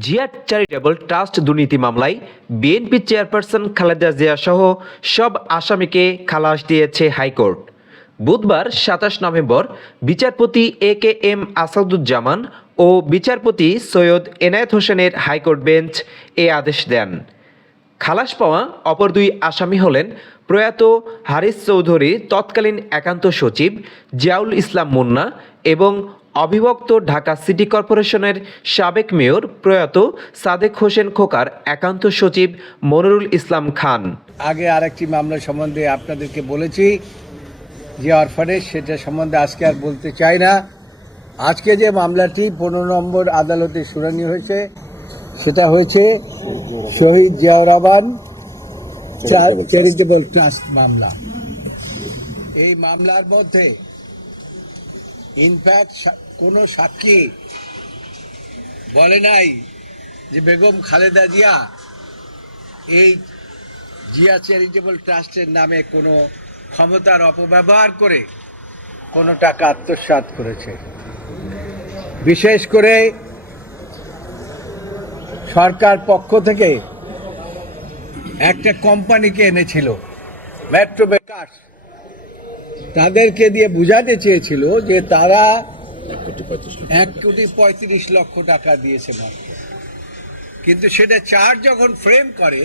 Zia charitable trust দুর্নীতি মামলায় BNP chairperson Khaleda Zia সহ সব আসামিকে খালাস দিয়েছে হাইকোর্ট। বুধবার ২৭ নভেম্বর বিচারপতি এ.কে.এম. আসাদুজ্জামান ও বিচারপতি সৈয়দ এনায়েত হোসেনের হাইকোর্ট বেঞ্চ এ আদেশ দেন। খালাস পাওয়া অপর দুই আসামি হলেন প্রয়াত হারিস চৌধুরীর তৎকালীন একান্ত সচিব জিয়াউল ইসলাম মুন্না এবং অবিভক্ত ঢাকা সিটি কর্পোরেশনের সাবেক মেয়র প্রয়াত সাদেক হোসেন খোকার একান্ত সচিব মনিরুল ইসলাম খান। আগে আরেকটি মামলা সম্বন্ধে আপনাদেরকে বলেছি যে অরফানেজ, সেটা সম্বন্ধে আজকে আর বলতে চাই না। আজকে যে মামলাটি 15 নম্বর আদালতে শুনানি হয়েছে, সেটা হয়েছে শহীদ জিয়াউর রহমান চ্যারিটেবল ট্রাস্ট মামলা। এই মামলার মধ্যে ইনফ্যাক্ট কোনো সাক্ষী বলে নাই যে বেগম খালেদা জিয়া এই জিয়া চ্যারিটেবল ট্রাস্টের নামে কোনো ক্ষমতার অপব্যবহার করে কোনো টাকা আত্মসাৎ করেছে। বিশেষ করে সরকার পক্ষ থেকে একটা কোম্পানিকে এনেছিল, মেট্রো বেকার্স, তাদেরকে দিয়ে বুঝাতে চেয়েছিল যে তারা 1,35,00,000 টাকা দিয়েছে মাত্র। কিন্তু সেটা চার্জ যখন ফ্রেম করে